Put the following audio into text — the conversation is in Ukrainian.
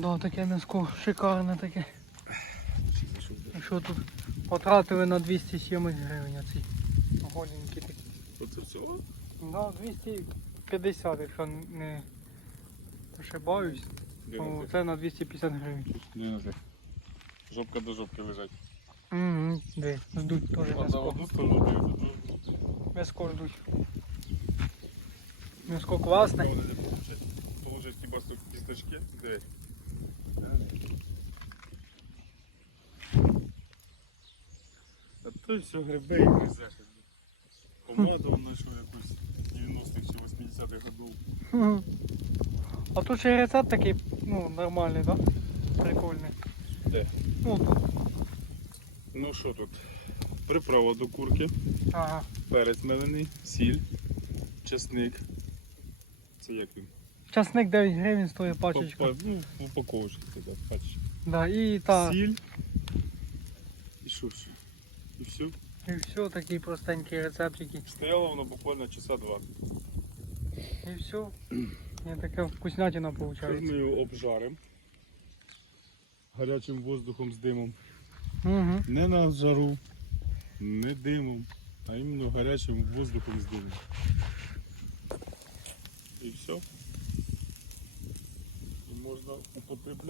Да, таке м'яско шикарне таке. Що тут потратили на 207 гривень оці голенькі такі. Оце всього? Да, 250, якщо не ошибаюсь. Ну, це на 250 гривень. Дивіться. Жопка до жопки лежать. Угу, де, ждуть теж м'яско. М'яско ждуть. М'яско класне. Положить хіба кісточки. Де? А то все грибе і гризе. Помаду знайшов якусь 90-х чи 80-х годів. Мгм. А тут ще й рецепт такий, ну, нормальний, да? Прикольний. Де? Ну, тут. Ну що тут? Приправа до курки, Ага. перець мелений, сіль, чесник. Це як він? Часник 9 гривень стоїть пачечка. Па- Ну, в упаковочці це так, пачечка. Да, і та, Сіль. І що ще? І все. і все, такі простенькі рецептики. Стояло воно буквально часа два. І все. І така вкуснятина Зараз виходить. ми його обжаримо. Гарячим воздухом з димом. Угу. Не на жару, не димом, а іменно гарячим воздухом з димом. І все. І можна употребляти.